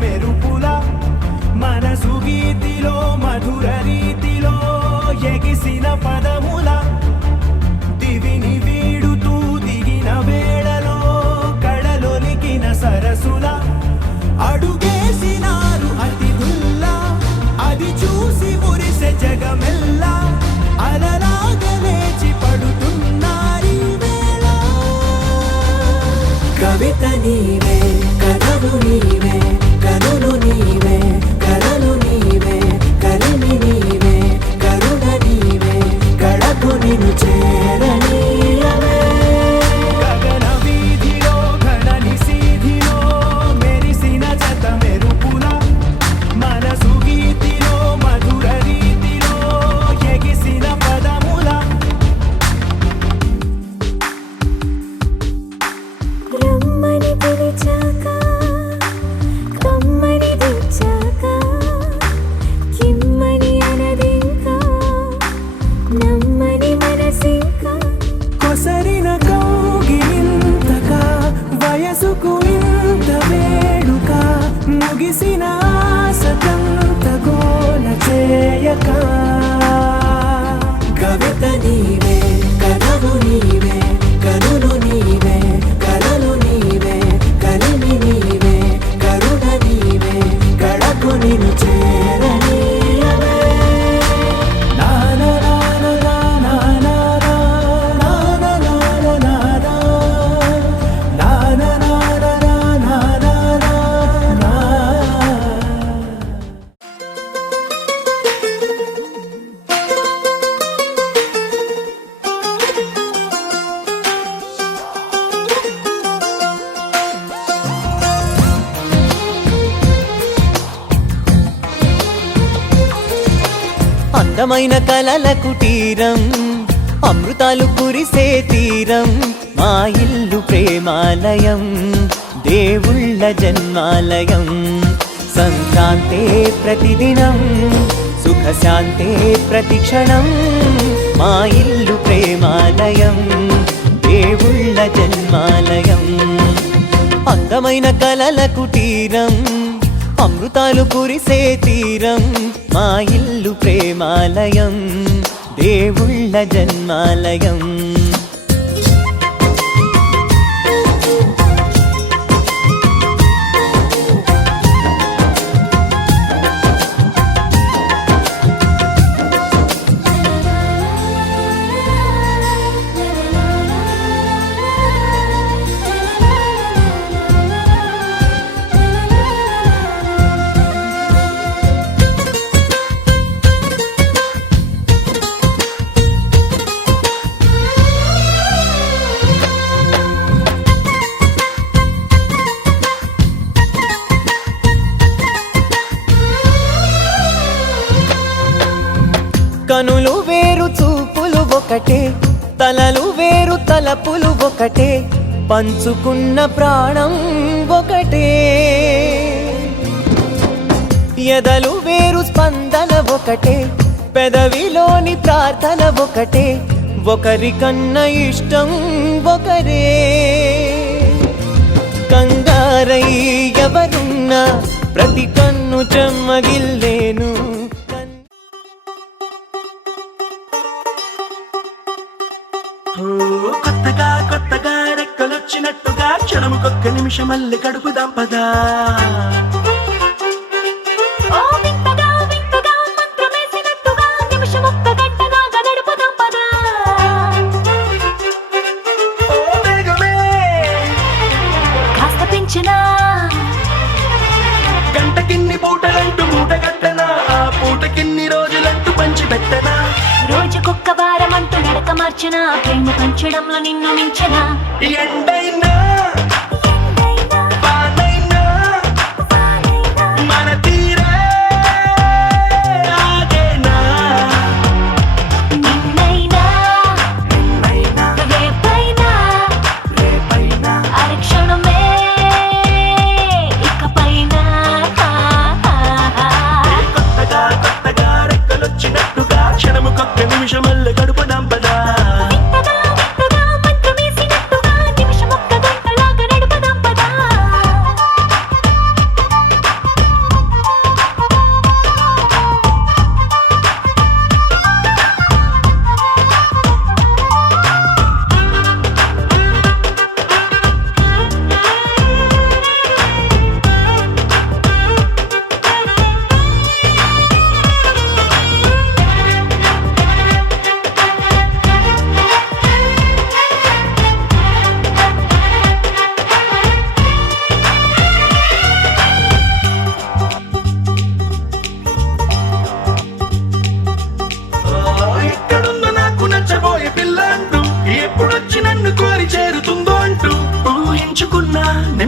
మెరుపుల మనసు గీతిలో మధుర రీతిలో ఎగిసిన పదముల దివిని వీడుతూ దిగిన వేళలో కడలొలికిన సరసుల అడుగేసినారు అతిథుల్లా అది చూసి మురిసె జగమెల్లా అలలాగా లేచి పడుతున్నారీ వేళ కవిత నీవే కథలు నీవే కనులు నీవే కలలు నీవే కలిమి నీవే కరుణ నీవే కడకు నిన్ను చేరనీయవే గగన వీధిలో ఘనని సీధిలో మెరిసిన జత మెరుపుల మనసు గీతిలో మధుర రీతిలో ఎగిసిన పదముల రమ్మని పిలిచాక కమ్మని తెచ్చాక కిమ్మని అనదింకా నమ్మని మనసింకా కొసరిన కౌగిలింతగా వయసుకు ఇంత వేడుక ముగిసిన ఆశకంత గోల చేయక కవిత నీవే కథలు నీవే కనులు నీవే కలలు నీవే కలిమి నీవే కరుణ నీవే కడకు నిన్ను చేరనీయవే నానా నానా నానా నానా నానా నానా నానా నానా అందమైన కలల కుటీరం అమృతాలు కురిసే తీరం మా ఇల్లు ప్రేమాలయం దేవుళ్ళ జన్మాలయం సంక్రాంతే ప్రతిదినం సుఖశాంతే ప్రతిక్షణం మా ఇల్లు ప్రేమాలయం దేవుళ్ళ జన్మాలయం అందమైన కలల కుటీరం అమృతాలు కురిసే తీరం మా ఇల్లు ప్రేమాలయం దేవుళ్ళ జన్మాలయం కనులు వేరు చూపులు ఒకటే తలలు వేరు తలపులు ఒకటే పంచుకున్న ప్రాణం ఒకటే ఎదలు వేరు స్పందన ఒకటే పెదవిలోని ప్రార్థన ఒకటే ఒకరికన్నా ఇష్టం ఒకరే కంగారై ఎవరున్నా ప్రతి కన్ను చెమ్మగిల్లేను కొత్తగా కొత్తగా రెక్కలొచ్చినట్టుగా క్షణముకొక్క నిమిషమల్లి కడుపు దంపదా ఓ వింతగా వింతగా మంత్రమేసినట్టుగా నిమిషమొక్క గంటగా గడుపుదాం పదా ఓ వేగమే కాస్త పెంచినా గంటకిన్ని పూటలంటూ మూటగట్టనా ఆ పూటకిన్ని రోజులంటూ పంచిపెట్టనా రోజుకొక్క వారం అంటూ నడక మార్చిన ప్రేమ పంచడంలో నిన్ను మించిన ఎండైనా వానైనా మన తీరే ఆగేనా నిన్నైనా రేపైనా అరక్షణమే ఇకపైన కొత్తగా కొత్తగా రెక్కలొచ్చినట్టుగా క్షణముకొక్క నిమిషమల్లి కడుపు దంపదా వింతగా వింతగా మంత్రమేసినట్టుగా నిమిషమొక్క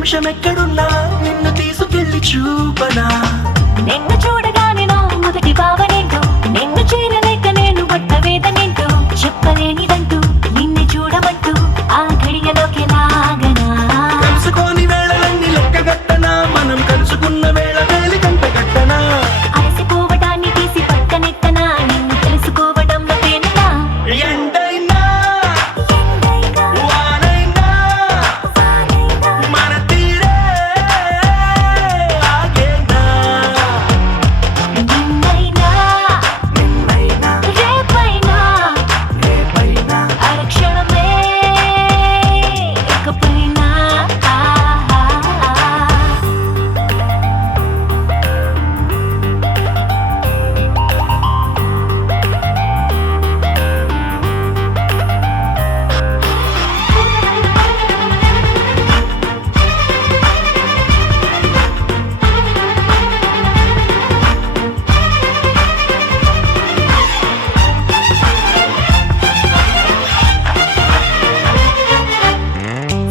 నిమిషం ఎక్కడున్నా నిన్ను తీసుకెళ్ళి చూపనా నిన్ను చూడగానే నా మొదటి భావనేంటో నిన్ను చేరలేక నేను పడ్డ వేదనేంటో చెప్పలేనిదంటూ నిన్ను చూడమంటూ ఆ ఘడియలోకి లాగనా కలుసుకోని వేళలన్నీ లెక్కగట్టనా మనం కలుసుకున్న వేళ వేలి గంట గట్టనా అలసిపోవటాన్ని తీసి పక్కనెట్టనా నిన్ను తెలుసుకోవడంలో తేలినా ఎండైనా వానైనా మన తీరే ఆగేనా నిన్నైనా రేపైనా అరక్షణమే ఇకపైనా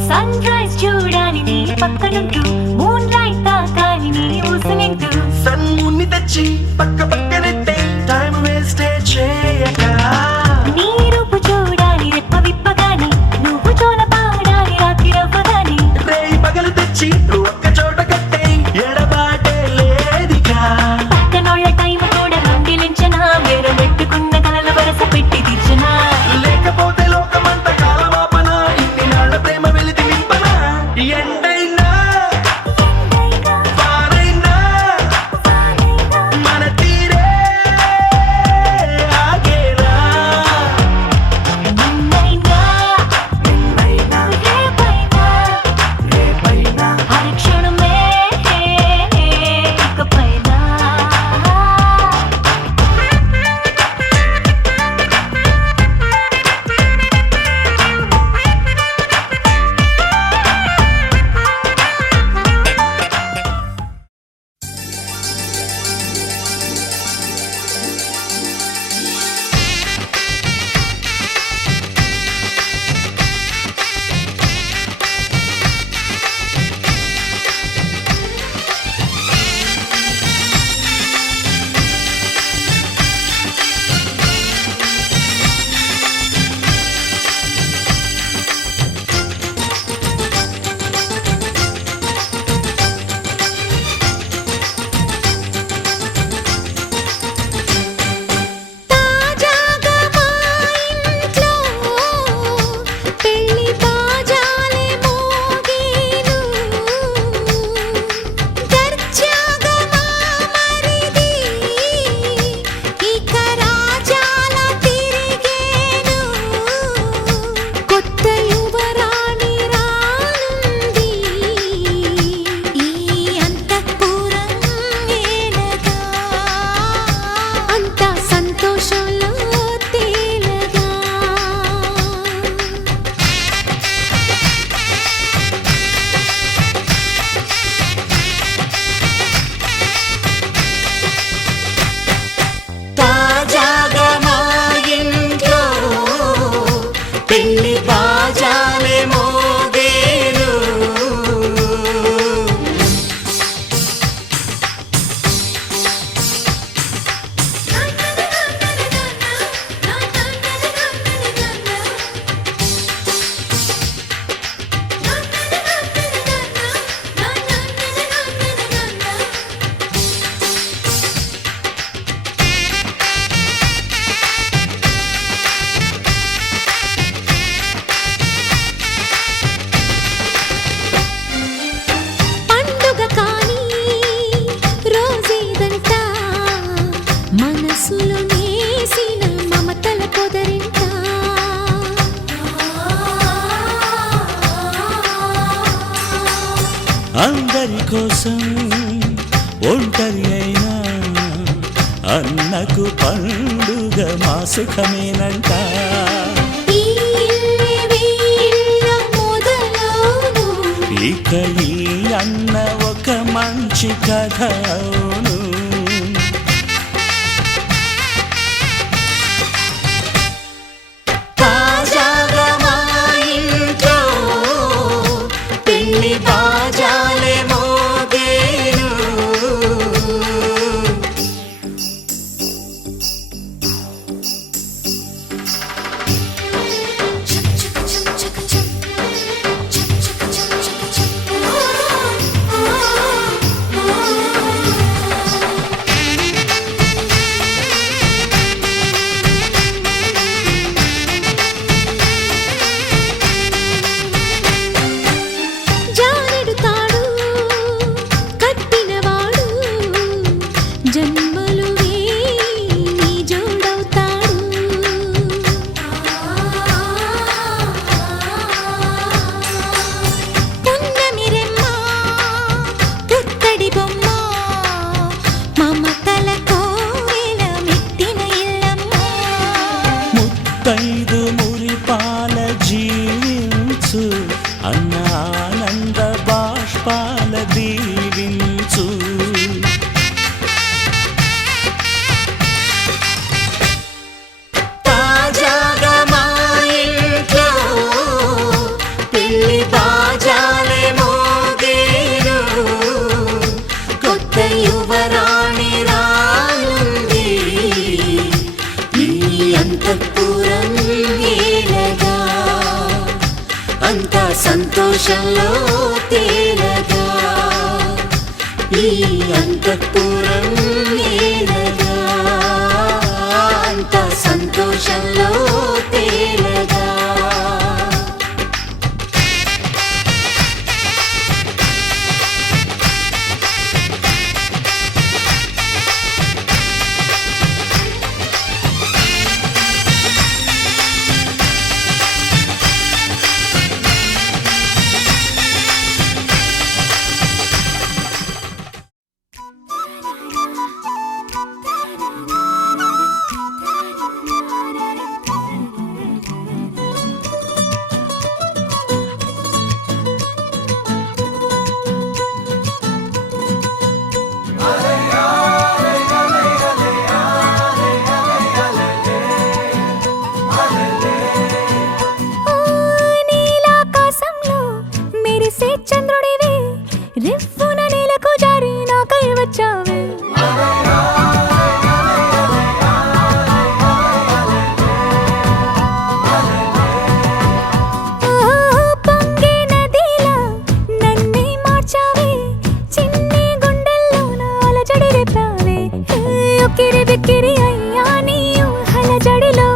సన్ రైజ్ చూడాలి నీ పక్కనుంటూ మూన్ లైట్ తాకాలి నీ ఊసలింటూ సన్ముని తెచ్చి పక్క పక్కనెట్టే టైం వేస్ట్ చేయక నీ రూపు చూడాలి రెప్ప విప్పగాని నువ్వు చోల పాడాలి రాత్రి రవ్వగాని రేయి పగలు తెచ్చి ఒక్క చోట కట్టే ఎడబాటే లేదికా పక్కనోళ్ళ టైం కూడా రంగిలించనా వేరు పెట్టుకున్న కలల వరస పెట్టి తీర్చనా లేకపోతే లోకమంత కాలమాపన ఇన్ని నాళ్ళ ప్రేమ వెలితి నింపనా ఎండైనా వానైనా మన తీరే ఆగేనా నిన్నైనా రేపైనా అరక్షణమే ఇకపైనా తాజాగా మా ఇంట్లో పెళ్లి బాజాలే మోగేను దర్జాగా మా మరిది ఇక రాజాల తిరిగేను కొత్త యువరాణి రానుంది ఈ అంతఃపురం ఏలగా అంతా సంతోషంలో తేలగా తాజాగా మా ఇంట్లో పెళ్లి బాజాలే మోగేను పండుగ కాని రోజేదంట మనసులో నేసిన మమతల పొదరింట అందరి కోసం ఒంటరి అయినా అన్నకు పండుగ మా సుఖమేనంట ఈ ఇల్లే వీళ్ళ మొదలవును ఇక ఈ అన్న ఒక మంచి కథ అవును తాజాగా మా ఇంట్లో పెళ్లి బాజా జన్మలు నీ జోడవుతాడు పున్నమి రెమ్మ పుత్తడి బొమ్మ మమతల కోవెల మెట్టిన ఇల్లమ్మ ముత్తైదు మురిపాల జీవించు అన్న ఆనంద బాష్పాల దీవించు తాజాగా మా ఇంట్లో పెళ్లి బాజాలే మోగేను కొత్త యువరాణి రానుంది ఈ అంతఃపురం ఏలగా అంతా సంతోషంలో తేలగా ఈ అంతఃపురం ఏలగా అంతా సంతోషంలో తేలగా నీలాకాశంలో మెరిసే చంద్రుడివి రివ్వున నేలకు జారి నాకై వచ్చావే పొంగే నదిలా నన్నే మార్చావే చిన్ని గుండెల్లో నాల జడి రేపావే ఉక్కిరి బిక్కిరి అయ్యా నీ ఊహల జడిలో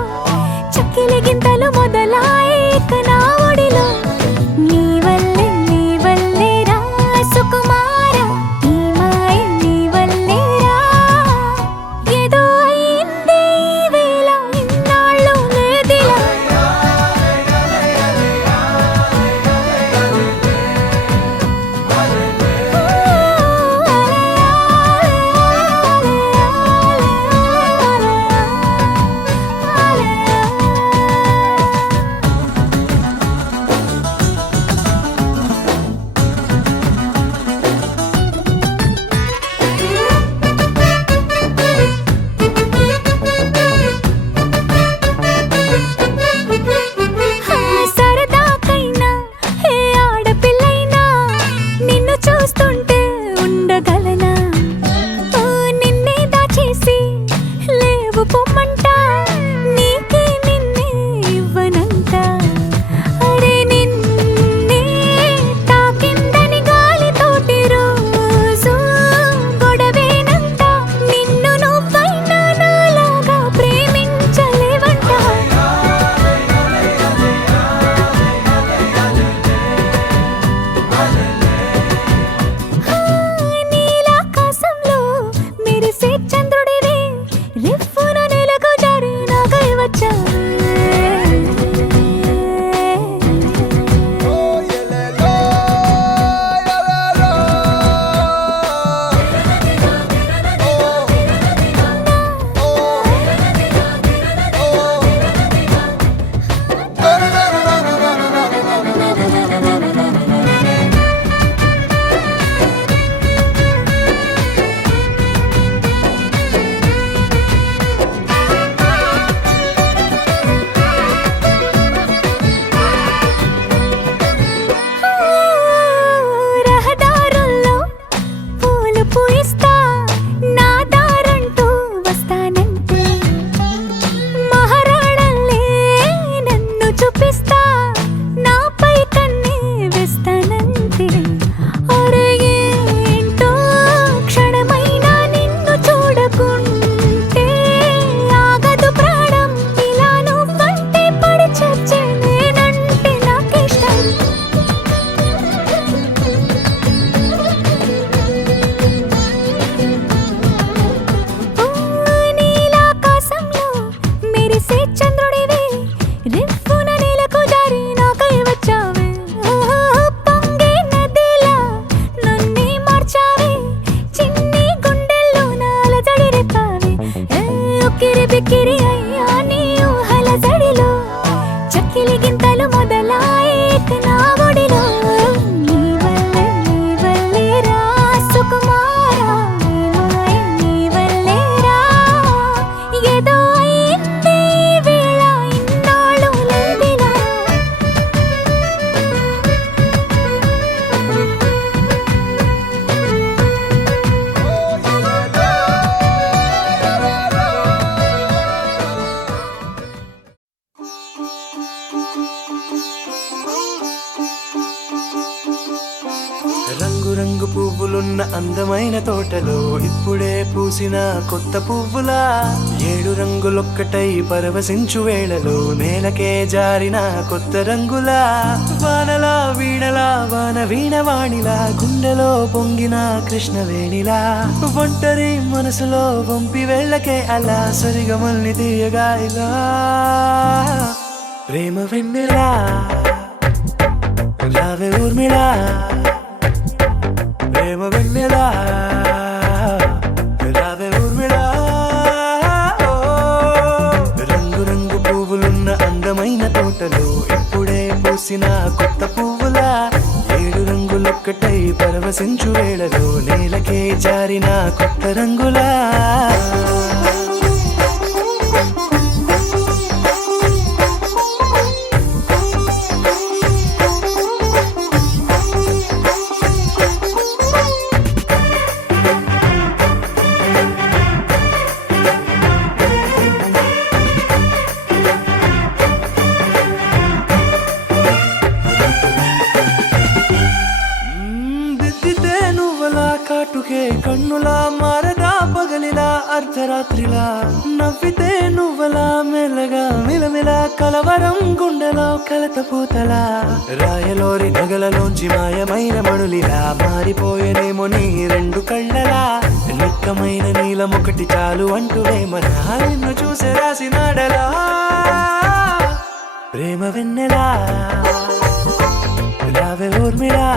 చక్కిలి గింతలు మొదలాయే ఇక నా ఒడిలో నీ వల్లే రా సుకుమార ఈ మాయ నీ వల్లే రా ఏదో అయిందే ఈ వేళ ఇన్నాళ్ళు లేదిలా సరదాకైనా ఏ ఆడపిల్లైనా నిన్ను చూస్తుంటే ఉండగలనా నిన్నే దాచేసి లేవు పొమ్మంట నీకే నిన్నే ఇవ్వనంట అరే నిన్నే తాకిందని గాలితోటి రోజు గొడవేనంట నిన్ను నువ్వైనా నాలాగా ప్రేమించలేవంట నీలాకాశంలో మెరిసే చంద్రుడివి రివ్వున నేలకు జారి నాకై వచ్చావే రహదారుల్లో పూలు పూయిస్తా నా దారంటూ వస్తానంటే మహారాణల్లే నన్ను చూపిస్తా నాపై కన్నే వేస్తానంటే అరే ఏంటో క్షణమైనా నిన్ను చూడకుంటే ఆగదు ప్రాణం ఇలా నువ్వంటే పడి చచ్చే నేనంటే నాకిష్టం ఇప్పుడే పూసిన కొత్త పువ్వులా 7 రంగులొక్కటై పరవశించు వేళలో నేలకే జారిన కొత్త రంగులా వానలా వీణలా వాన వీణవాణిలా గుండెలో పొంగిన కృష్ణవేణిలా ఒంటరి మనసులో వంపి వెళ్ళకే అలా సరిగమల్ని తీయగా ఇలా ప్రేమ వెన్నెలా రావే ఊర్మిళా ప్రేమ వెన్నెలా రావే ఊర్మిళా రంగు రంగు పువ్వులున్న అందమైన తోటలో ఇప్పుడే పూసిన కొత్త పువ్వులా 7 రంగులొక్కటై పరవశించు వేళలో నేలకే జారిన కొత్త రంగులా దిద్దితే నువ్వలా కాటుకే కన్నులా మారదా పగలిలా అర్ధరాత్రిలా నవ్వితే నువ్వలా మెల్లగా మిలమిలా కలవరం గుండెలో కలత పూతలా రాయలోరి నగలలోంచి మాయమైన మణులిలా మారిపోయేనేమో నీ 2 కళ్ళలా నిక్కమైన నీలం ఒకటి చాలు అంటూ వేమన నిన్ను చూసే రాసినాడలా ప్రేమ వెన్నెలా రావే ఊర్మిళా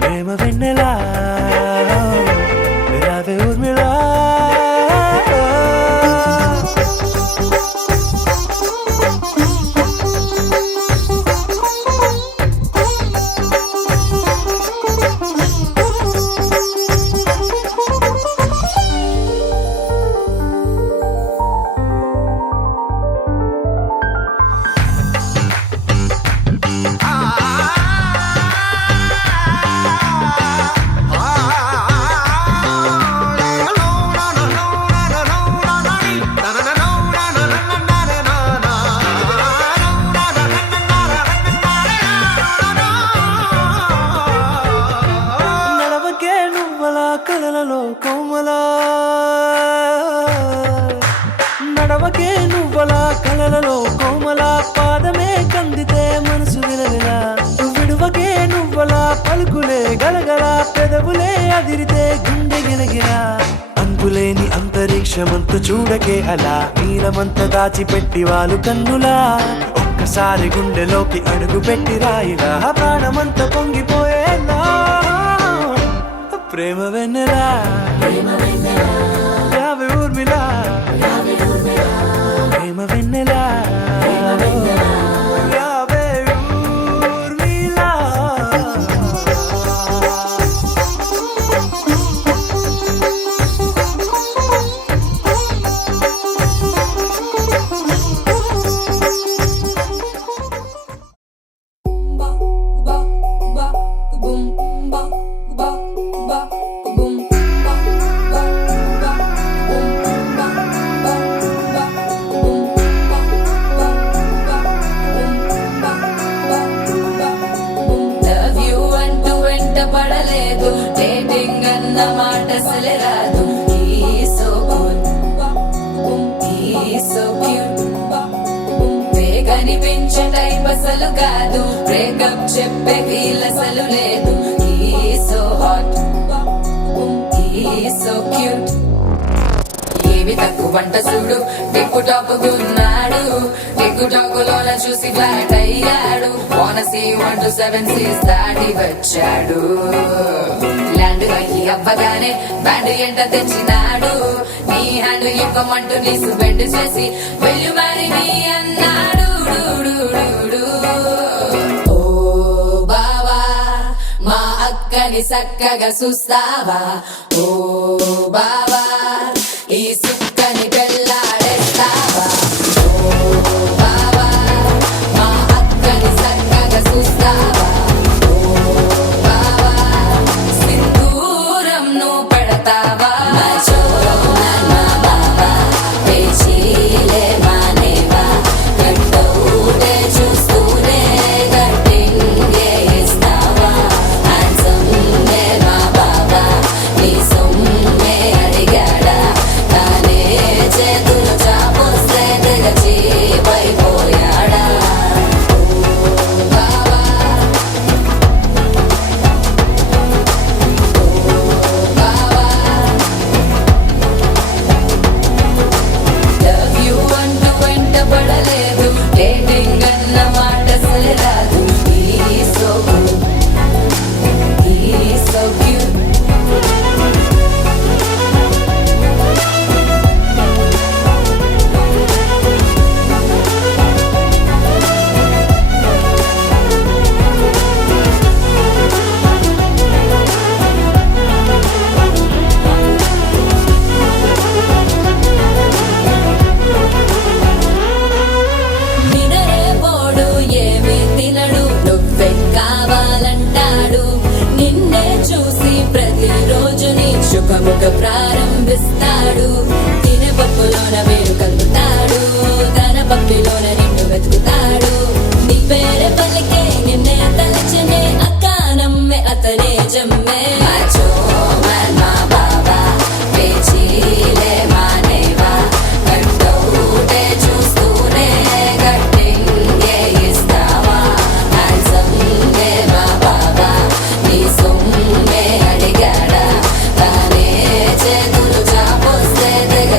ప్రేమ వెన్నెలా రావే ఊర్మిళా నడవకే నువ్వలా కలలలో కోమలా నడవకే నువ్వలా కలలలో కోమలా పాదమే కందితే మనసు విలవిలా విడువకే నువ్వలా పలుకులే గలగల పెదవులే అదిరితే గుండె గిలగిలా అంతులేని అంతరిక్షమంతు చూడకే అలా నీలమంత దాచిపెట్టి వాళ్ళు కన్నులా ఒక్కసారి గుండెలోకి అడుగు పెట్టి రాయిలా ప్రాణమంత పొంగిపోయేలా ప్రేమ వెన్నెలా రావే ఊర్మిళా ప్రేమ వెన్నెలా రావే ఊర్మిళా లవ్ యూ అంటూ వెంట పడలేదు డేటింగ్ అన్న మాట అసలే రాదు సో గుడ్ సో క్యూట్ కనిపించే టైప్ అసలు కాదు బ్రేకప్ చెప్పే వీల్ అసలు లేదు సో హాట్ సో క్యూట్ ఏవి తక్కువ వంట చూడు టిక్కు టాప్ గున్నాడు టిక్కు టాక్ లోన చూసి ఫ్లాట్ అయ్యాడు వానసీ 1 to 7 సీస్ దాటి వచ్చాడు ల్యాండ్ అయ్యి అవ్వగానే బ్యాండ్ ఎంట తెచ్చినాడు నీ హ్యాండ్ ఇవ్వమంటూ నీసు బెండ్ చేసి వెళ్ళు మరి నీ అన్నాడు ఓ బావా మా అక్కని చక్కగా చూస్తావా ఓ బావా ఈ సుక్కని పెళ్ళాడేస్తావా ఓ బావా మా అక్కని చక్కగా చూస్తావా ఓ బావా సింధూరం నువ్వు పెడతావా మా చోరో నా బావా పేచీలే మానేవా కట్టౌటే చూస్తూనే కట్టింగే ఇస్తావా హ్యాండ్సమ్ మా బావా నీ శుభముఖ ప్రారంభిస్తాడు తినే పప్పులోన వేరు కలుపుతాడు తన పప్పిలోన నిన్ను వెతుకుతాడు నీ పేరే పలికే నిన్నే తలచనే అక్క నమ్మే అతనే జమ్మే మాచో మా బాబా పేచీలే మానేవా కట్టౌటే చూస్తూనే కట్టింగే ఇస్తావా హ్యాండ్సమ్గే మా బాబా నీ సొమ్మే అడిగాడా తానే చేతులు చాపొస్తే తెగ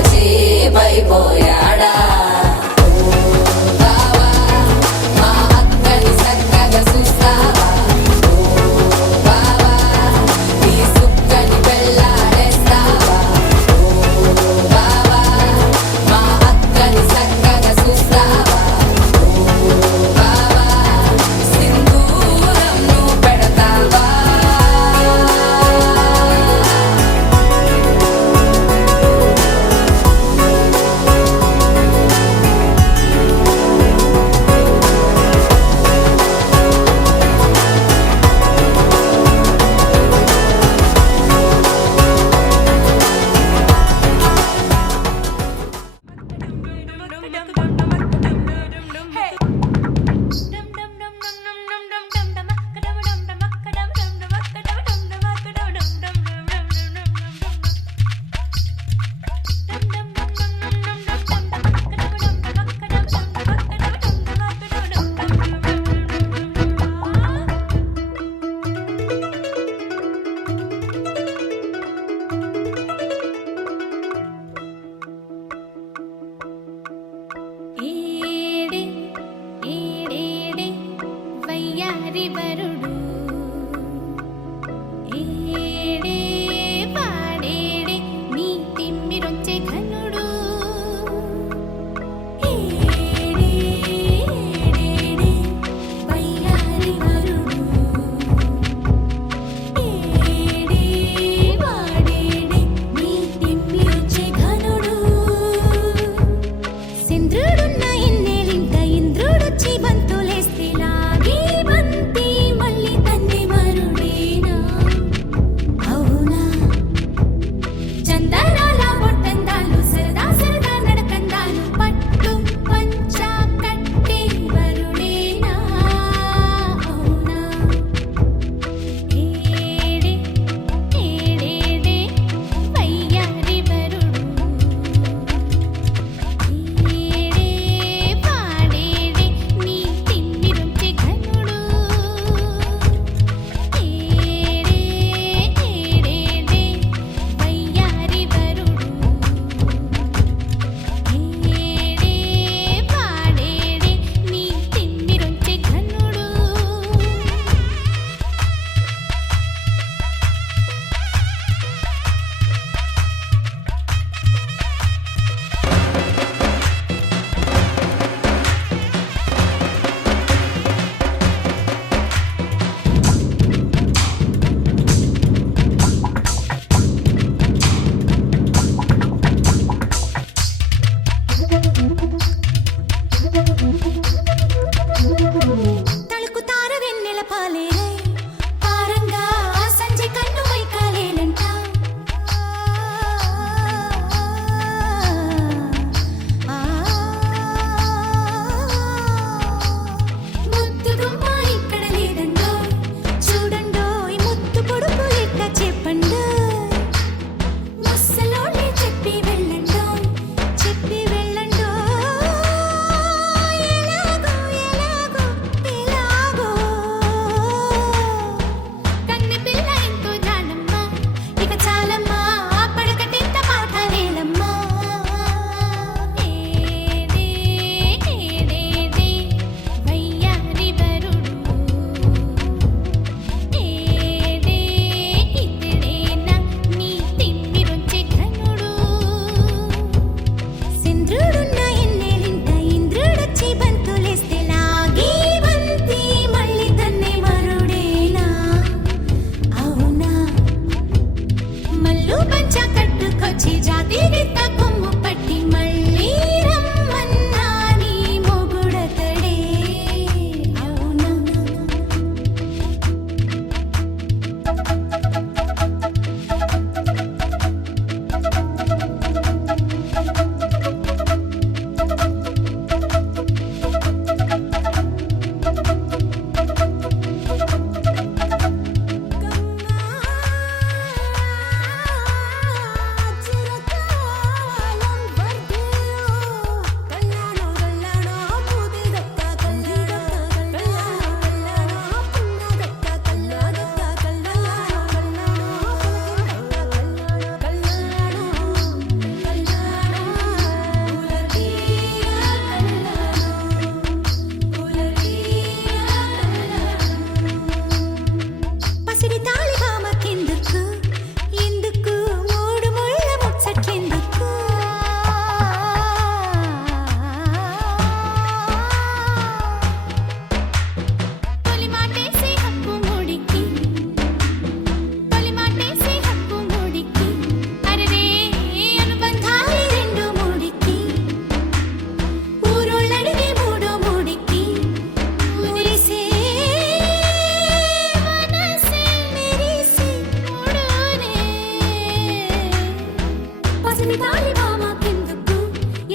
పచ్చని తాళి మామాకెందుకు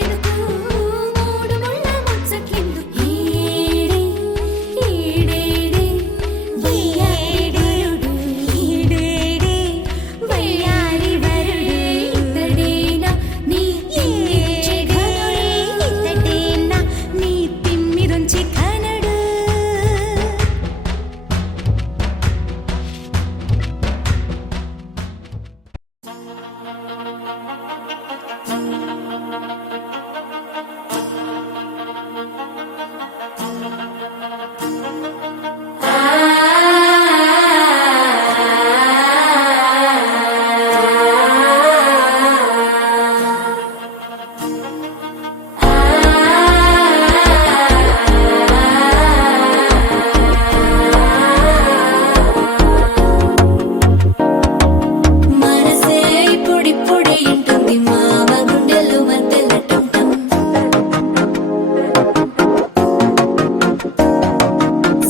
ఎందుకు మూడు ముళ్ళ ముచ్చట్లెందుకు ఈడే ఈడేడే వయ్యారుడు ఈడేడే వయ్యారి వరుడు ఇతడేనా నీ తిమ్మిరుంచి ఘనుడు ఇతడేనా నీ తిమ్మిరుంచి ఘనుడు మనసే ఇప్పుడిప్పుడే ఇంటుంది మామ గుండెలు మధ్యలటం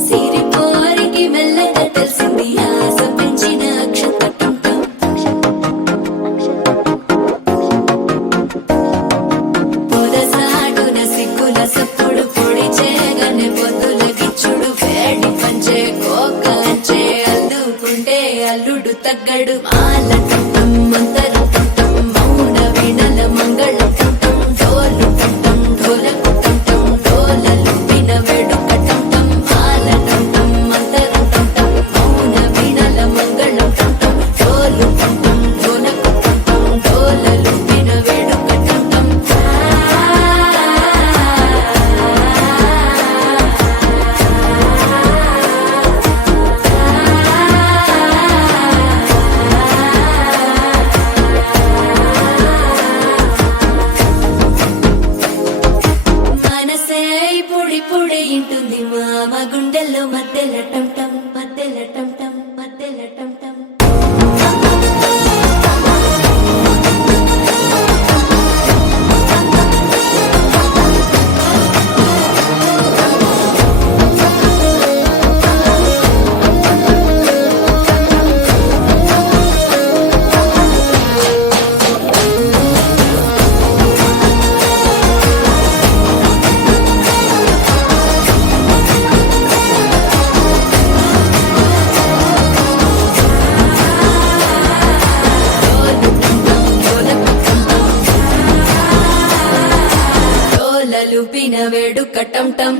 సిరిపోరికి మెల్లగా తెలిసింది ఆశ పెంచిన అక్షతటం పొదసాటున సిగ్గుల సప్పుడు పొడి చేయగానే పొద్దుల గిచ్చుడు వేడి పంచే కోకంచే అల్లుకుంటే అల్లుడు తగ్గడు మాల టంటం మంతరం టంటం మౌన వీణల మంగళం టంటం డోలు టంటం ఢోలకు టంటం డోలలు విన వేడుక టంటం మాల టంటం మంతరం టంటం మౌన వీణల మంగళం టంటం డోలు టంటం ఢోలకు టంటం డోలలు విన వేడుక టంటం మనసే ఇప్పుడిప్పుడే ఇంటుంది మామ గుండెల్లో మధ్యల టంటం మధ్యల టంటం మధ్యల టంటం డోలలు పిన వేడుక టంటం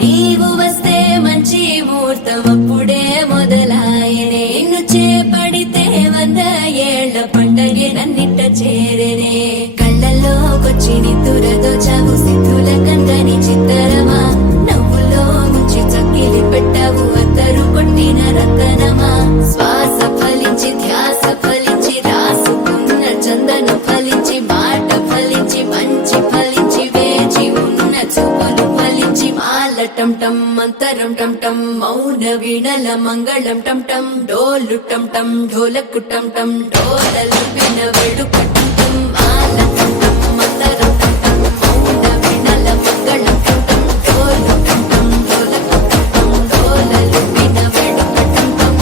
నీవు వస్తే మంచి ముహూర్తం అప్పుడే మొదలాయనే నిన్ను చేపడితే 100 ఏళ్ల పండగే నన్నిట్ట చేరేనే కళ్ళల్లోకొచ్చి నిద్దురదోచావు సిద్ధుల కందని చిత్తరమా నవ్వులో ముంచి చక్కిలి పెట్టావు అద్దరు కొట్టిన రతనమా శ్వాస ఫలించి ధ్యాస ఫలించి రాసుకున్న చందన ఫలించి మాట ఫలించి మంచి ఫలించి వేచి ఉన్న చూపులు ఫలించి మాల టంటం మంతరం టంటం మౌన వీణల మంగళం టంటం డోలు టంటం ఢోలకు టంటం డోలలు విన వేడుక టంటం మాల టంటం మంతరం టంటం మౌన వీణల మంగళం టంటం డోలు టంటం ఢోలకు టంటం డోలలు విన వేడుక టంటం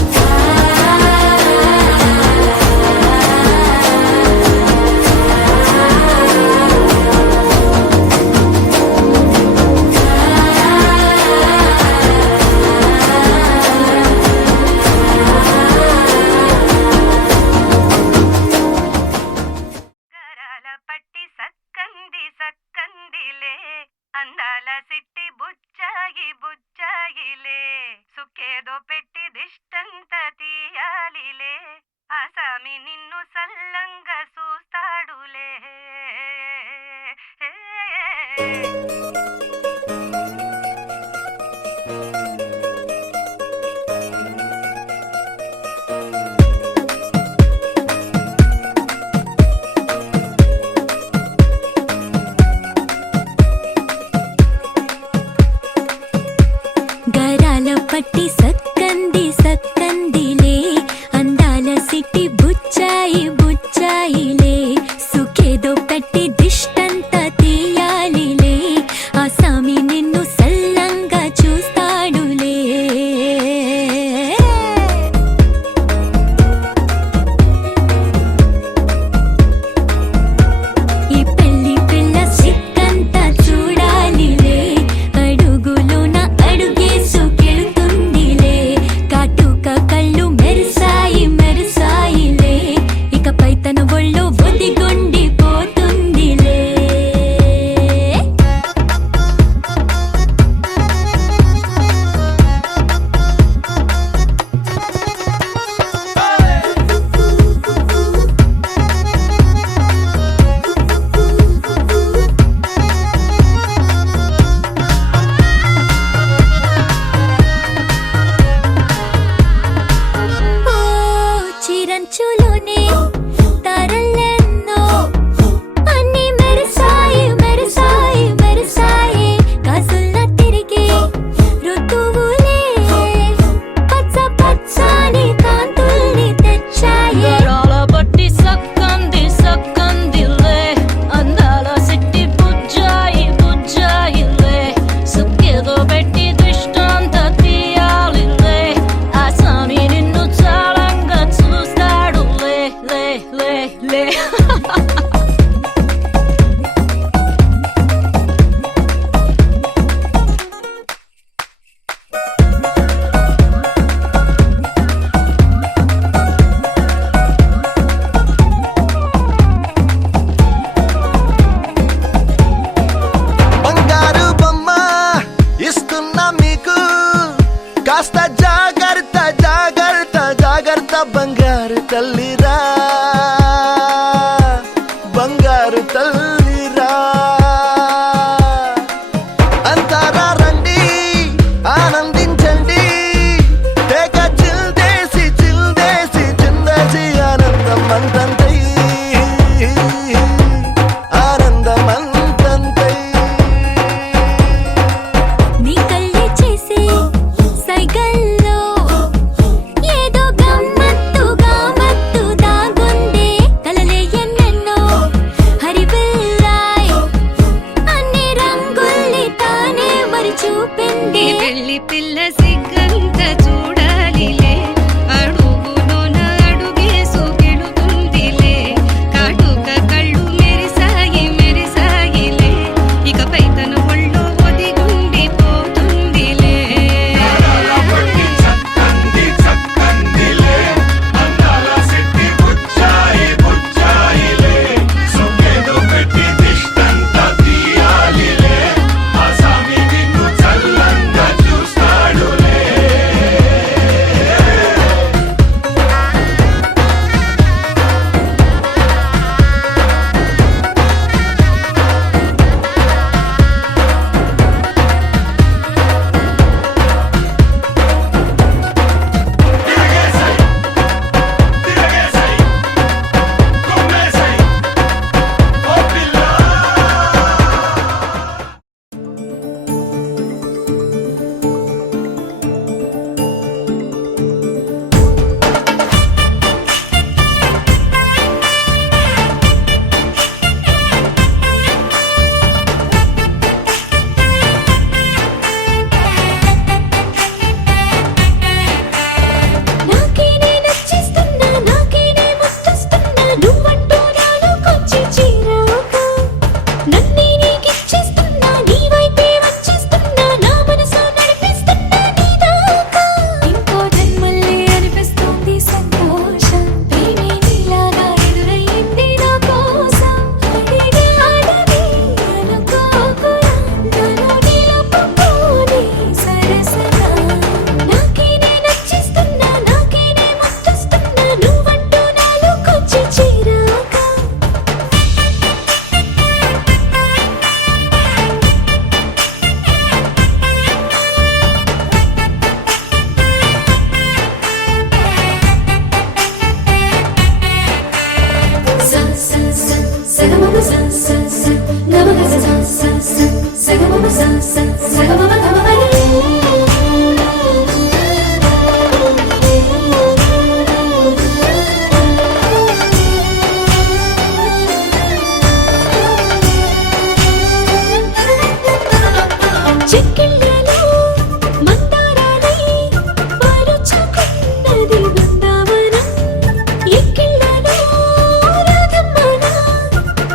గరాల పట్టి సక్కంది సక్కందిలే అందాల సిట్టి బుచ్చాయి బుచ్చాయిలే సుక్కేదో పెట్టి దిష్టంత తీయాలిలే ఆసామి నిన్ను సల్లంగా చూస్తాడులే గరాల పట్టి సక్కంది సక్కందిలే అందాల సిట్టి బుచ్చాయి బుచ్చాయిలే సుఖేదో పెట్టి దిష్టంత తీయాలిలే ఆసామి నిన్ను సల్లంగా బంగారు తల్లిరా బంగారు తల్లిరా అంతారా రండి ఆనందించండి తేక చిల్దేసి చిందేసి ఆనందం అంతంతై ఆనందం అంతంతై నీ కళ్ళే చేసే సైగల్లో ఏదో గమ్మత్తుగా మత్తు దాగుందే కలలే ఎన్నెన్నో హరివిల్లాయ్ అన్ని రంగుల్ని తానే మరి చూపింది పెళ్లి పిల్ల సిగ్గంత చూడాలిలే అడుగులోన అడుగేసు గెలుతుందిలే కాటుక కళ్ళు మెరిసాయిలే ఇకపై తన ఒళ్ళో ఒదిగుండిపోతుందిలే నాకేనే నచ్చిస్తున్నా నాకేనే ముద్దస్తున్నా నువ్వంటూ నాలోకొచ్చి చేరాక నన్నే నీకిచ్చేస్తున్నా నీ వైపే వచ్చేస్తున్నా నా మనసు నడిపిస్తున్నా నీ దాకా ఇంకో జన్మల్లే అనిపిస్తుంది సంతోషం ప్రేమే నీలాగా ఎదురయ్యింది నా కోసం ఇదే ఆడది అనుకోకురా నన్ను నిలుపుకోని సరసగా నాకేనే నచ్చిస్తున్నా నాకేనే ముద్దస్తున్నా నువ్వంటూ నాలోకొచ్చి చేరాక sa sa sa sa ga ma ma sa sa sa ga ma ga sa sa sa sa ga ma ma sa sa sa ga ma ma ga ma ma చెక్కిళ్ళలో మందారాలై పాలుచుకున్నది Brindavanam ఎక్కిళ్ళలో రాధమ్మన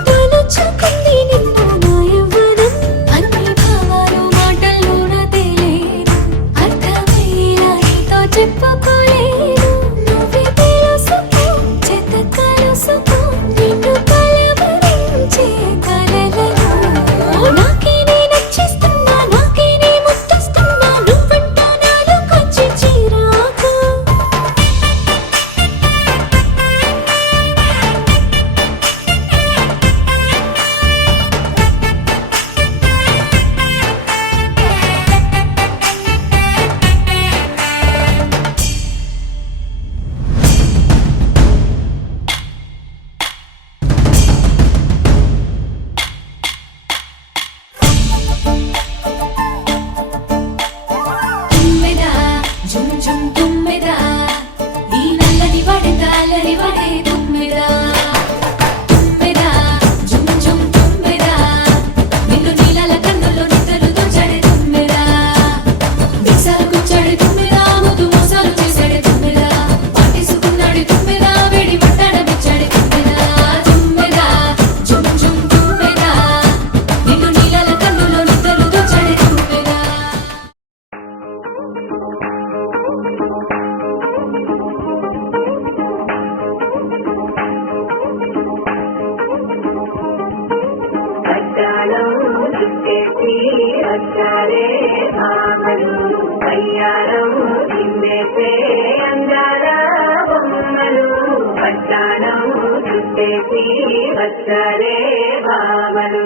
పాలుచుకుంది నిన్న నా యవ్వనం అన్ని భావాలు మాటల్లోన తేలేదు అర్థమయ్యేలా నీతో చెప్పుకోలేను నువ్వే తెలుసుకో చేత కలుసుకో నిన్ను కలవరించే కలలను నాకేనే నచ్చిస్తున్నా నాకేనే ముద్దస్తున్నా నువ్వంటూ నాలోకొచ్చి చేరాక తుమ్మెదా జుమ్ జుమ్ తుమ్మెదా ఈ నల్లని వడగాలని వడే తుమ్మెదా తుమ్మెదా జుమ్ జుమ్ తుమ్మెదా నిన్ను నీలాల కన్నుల్లో నిద్రలు దోచాడే తుమ్మెదా మిక్సాలు కూర్చాడే తుమ్మెదా ముద్దు మోసాలు చేశాడే తుమ్మెదా పాటేసుకున్నాడు తుమ్మెదా వేడి పట్టాడ బిచ్చాడే తుమ్మెదా తుమ్మెదా జుమ్ జుమ్ తుమ్మెదా నిన్ను నీలాల కన్నుల్లో నిద్రలు దోచాడే తుమ్మెదా అద్దాలం చుట్టేసి వచ్చారే భామలు అయ్యారం నిన్నేసే అందాల బొమ్మ చుట్టేసి వచ్చారే భామలు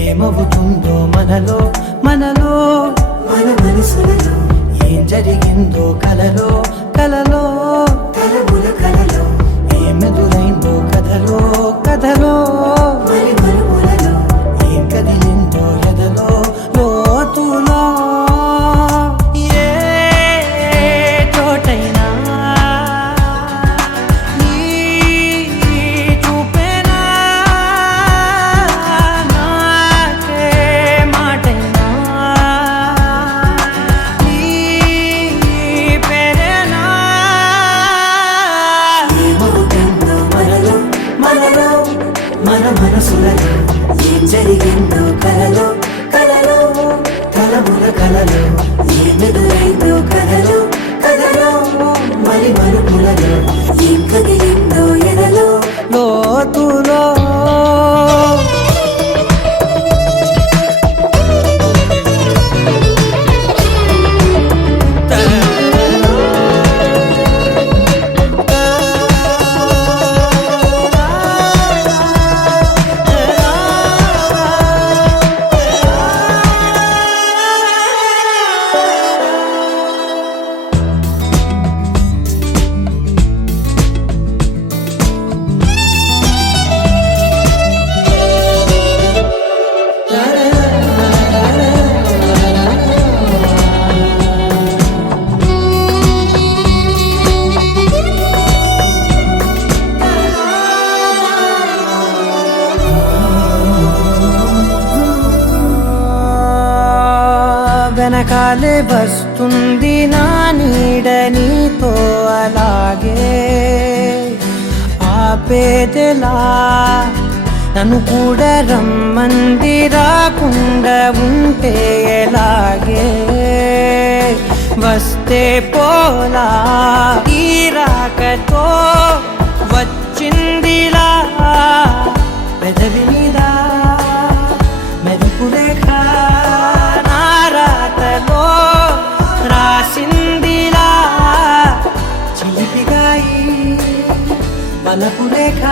ఏమవుతుందో మనలో మనలో మన మనసులలో ఏం జరిగిందో కలలో కలలో తలముల కలలో ఏమెదురైందో కథలో కథలో మరి మరుపులలో ఏం కదిలిందో ఎదలో లోతులో ఏ చోటైనా నీ చూపేనా నాకే మాటైనా నీ పేరేనా ఏమవుతుందో మనలో మనలో మన మనసులలో ఏం జరిగిందో కలలో కలలో తలముల కలలో ఏమెదురైందో కథలో కథలో మరి మరుపులలో ఏం కదిలిందో ఎదలో లోతులో గాలే వస్తుంది నా నీడ నీతో అలాగే ఆపేదెలా నన్ను కూడా రమ్మంది రాకుండా ఉంటే ఎలాగే వస్తే పోలా ఈ రాకతో వచ్చిందిలా పెదవి మీద మెరుపు రేఖ నా రాతలో రాసిందిలా చిలిపిగా ఈ వలపు రేఖ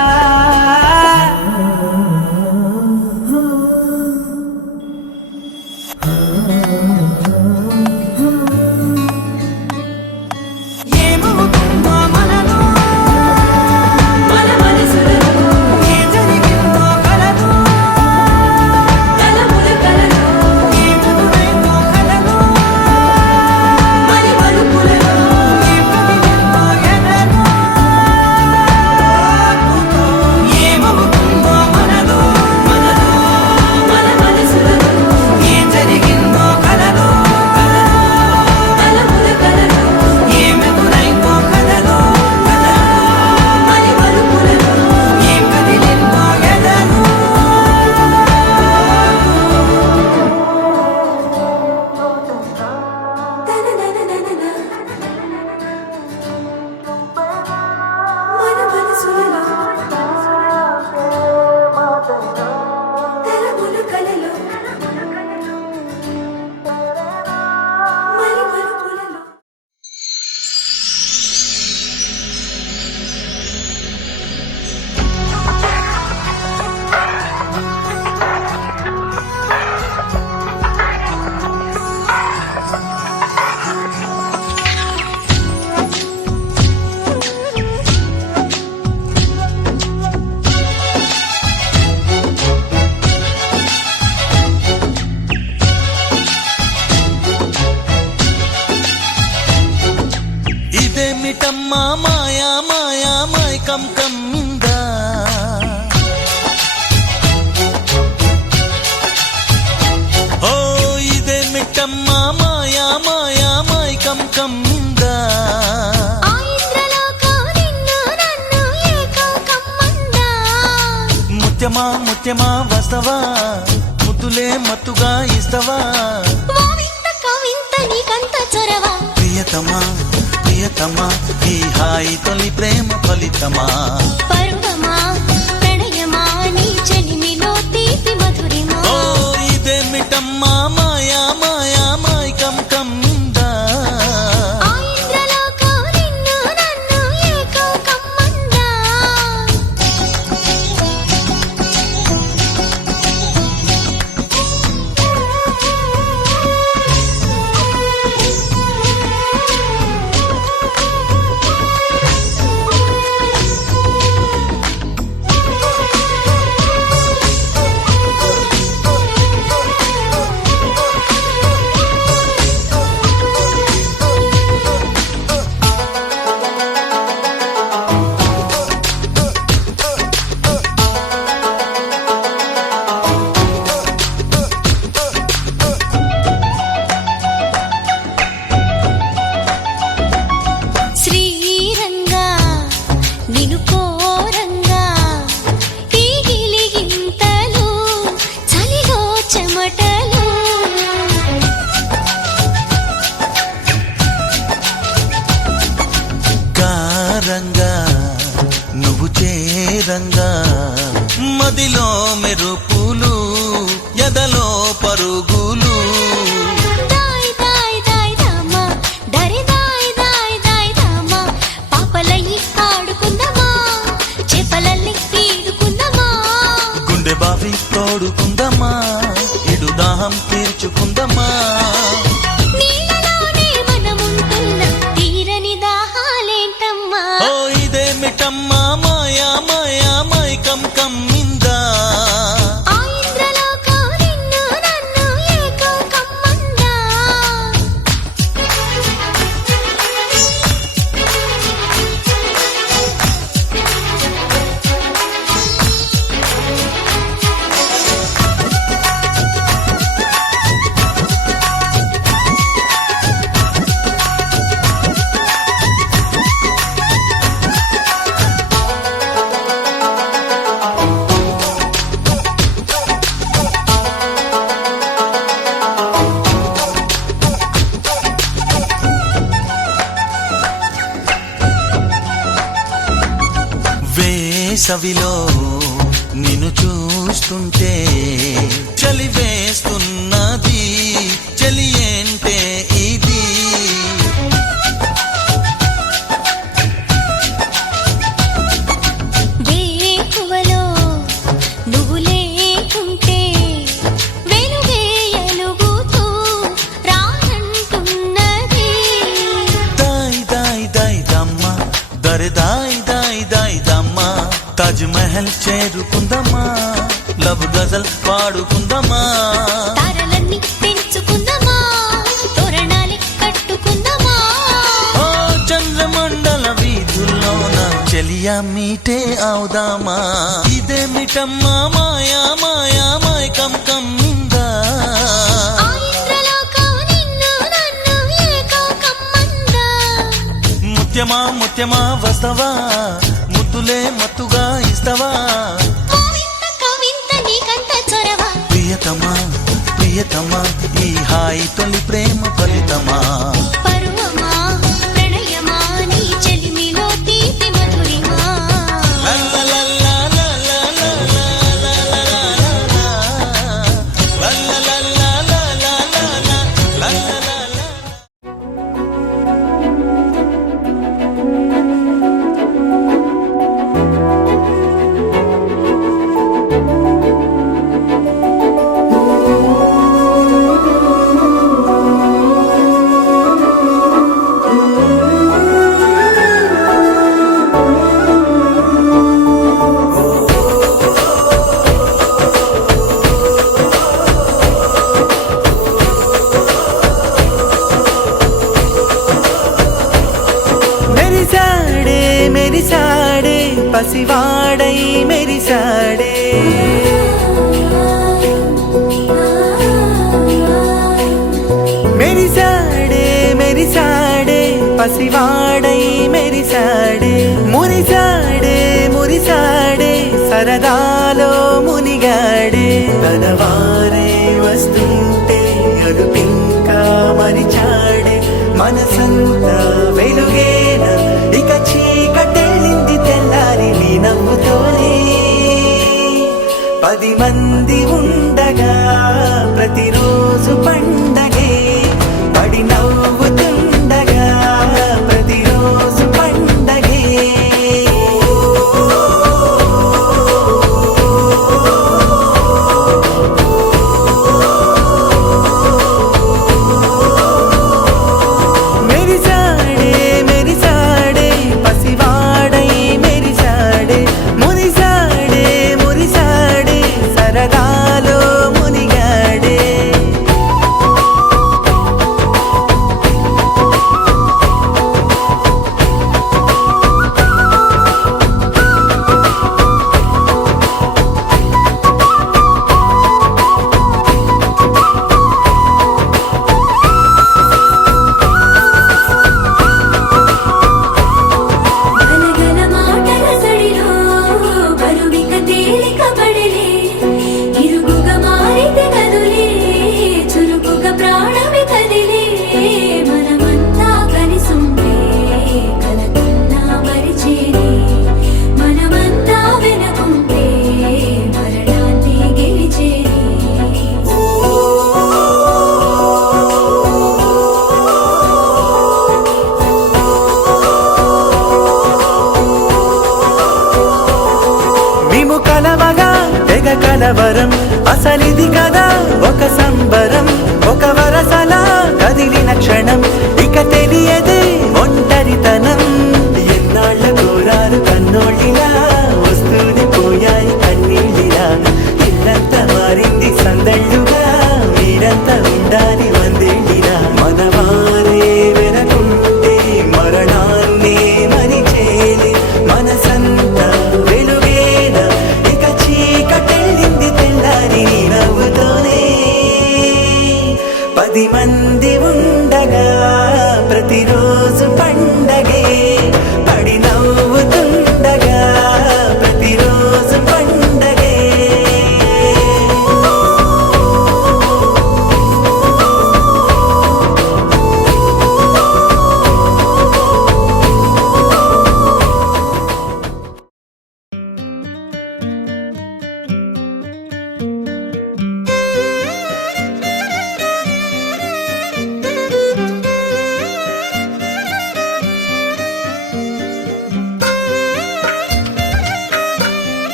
ఇదేమిటమ్మా మాయా మాయా మైకం కమ్మిందా ఓ ఇదేమిటమ్మా మాయా మాయా మైకం కమ్మిందా ముత్యమా ముత్యమా వస్తవా ముద్దులే మత్తుగా ఇస్తవా ప్రియతమా ప్రియతమా ఈ హాయి తొలి ప్రేమ ఫలితమా ఓ ఇదేమిటమ్మా మాయా మాయా మైకం కమ్మిందా గారంగా నువ్వు చేరంగా మదిలో మెరుపులు ఎదలో పరుగులు గుండె బావి తోడుకుందమ్మా ఇడు దాహం తీర్చుకుందమ్మా ఓ ఇదేమిటమ్మా మాయా మాయా మైకం కమ్మిందా వేసవిలో నిన్ను చూస్తుంటే చలి వేస్తున్నది, చలి ఏంటే ఇది? వేకువలో నువ్వు లేకుంటే వెలుగే ఎలుగుతూ రానంటున్నది. దాయ్ దాయ్ దాయ్ దమ్మ దరి దాయ్ దాయ్ దాయ్ దమ్మ, తాజ్ మహల్ చేరుకుందమ్మా, లవ్ గజల్ పాడుకుందమ్మా, తారలన్నీ పెంచుకుందామా, తోరణాలే కట్టుకుందామా. ఓ చంద్రమండల వీధుల్లోన చెలియా మీటే అవుదామా. ఇదేమిటమ్మా మాయా మాయా మాయకం కమ్మిందా? ఆ ఇంద్రలోకం నిన్ను నన్ను ఏకం కమ్మందా. ముత్యమా ముత్యమా వస్తవా, ముద్దులే మత్తుగా ఇస్తవా? కోవింత కవింత నీకంత చొరవా. ప్రియతమా ప్రియతమా ఈ హాయి తొలి ప్రేమ ఫలితమా? పరువమా ప్రణయమా నీ చెలిమిలో తీపి మధురిమా. మెరిసాడే మెరిసాడే పసివాడై మెరిసాడే, మెరిసాడే మెరిసాడే పసివాడై మెరిసాడే, మురిసాడే మురిసాడే సరదాలో మునిగాడే. తనవారే వస్తుంటే అదుపింకా మరిచాడే, మనసంతా వెలుగేన ఇక చీకటెళ్ళింది తెల్లారి నీ నవ్వుతోనే. 10 మంది ఉండగా ప్రతిరోజు పండగే, పడి నవ్వుతుండగా ప్రతిరోజు పండగే. మెరిసాడే మెరిసాడే పసివాడై మెరిసాడే, మురిసాడే మురిసాడే సరదాలో మునిగాడే. గలగల మాటల సడిలో బరువిక తేలిక పడలే, ఇరుగుగా మారితే కదులే, చురుకుగా ప్రాణమి కదిలే. మనమంతా కలిసుంటే కలకన్నా మరిచేనే, మనమంతా వెనకుంటే మరణాన్ని గెలిచేనే. మేము కలవగా తెగ కలవరం, అసలిది కదా ఒక సంబరం. ఒక వరసలా కదిలిన క్షణం ఇక తెలియదే ఒంటరితనం. ఎన్నాళ్ళ కోరారు కన్నోళ్ళిలా, వస్తూనే పోయాయి కన్నీళ్ళిలా. ఇల్లంతా మారింది సందళ్ళుగా, మీరంతా ఉండాలి వందేళ్ళిలా. మనవారే వెనకుంటే మరణాన్నే మరిచేలే, మనసంతా వెలుగేన ఇక చీకటెళ్ళింది తెల్లారి నీ నవ్వుతోనే. 10 మంది ఉండగా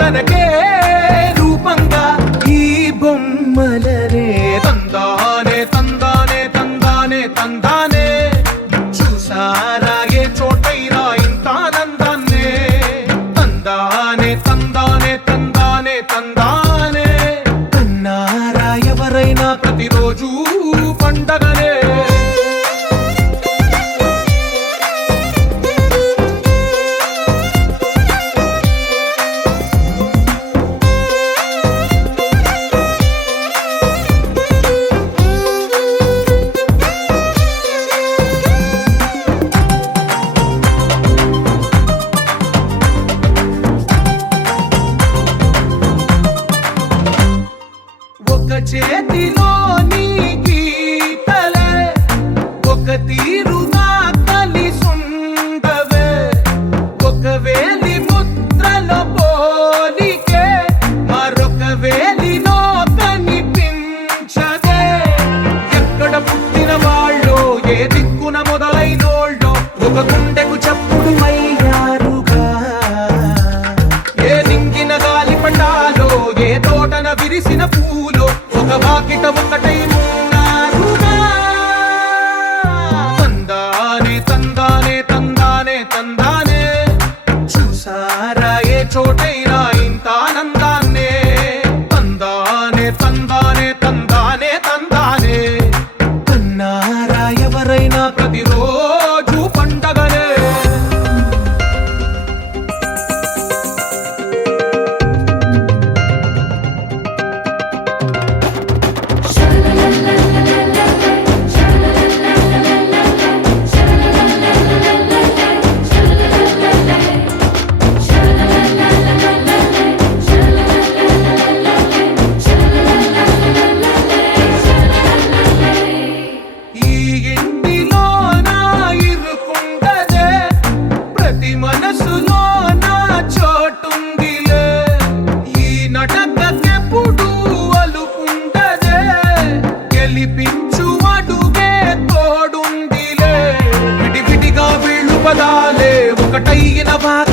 తనకే రూపంగా ఈ బొమ్మలరే తందానే తందానే తందానే తందానే చూసారా ఏ చోటైనా ఇంత ఆనందాన్నే తందానే తందానే తందానే తందానే అన్నారా ఎవరైనా ప్రతిరోజు పండగనే ఒక చేతిలో నీ గీతలే ఒక తీరుగా కలిసుండవే ఒక వేలి ముద్రలో పోలికే మరొక వేలిలో కనిపించదే ఎక్కడ పుట్టిన వాళ్ళో ఏ దిక్కున మొదలైనోళ్ళో ఒక గుండెకు చప్పుడు అయ్యారుగా ఏ నింగిన గాలి పటాలో ఏ తోటన విరిసిన పూలో ఒక వాకిట ఒకటై ఉన్నారుగా తందానే తందానే తందానే తందానే చూసారా ఏ చోటైనా ఇంత ఆనందాన్నే తందానే తందానే తందానే తందానే అన్నారా ఎవరైనా ప్రతిరోజు పండగనే ఈ ఇంటిలో నా ఇరుకుండదే ప్రతి మనసులో నా చోటుందిలే ఈ నటకెప్పుడు అలుకుండదే గెలిపించు అడుగే తోడుందిలే విడివిడిగా వీళ్ళు పదాలే ఒకటైన భాగ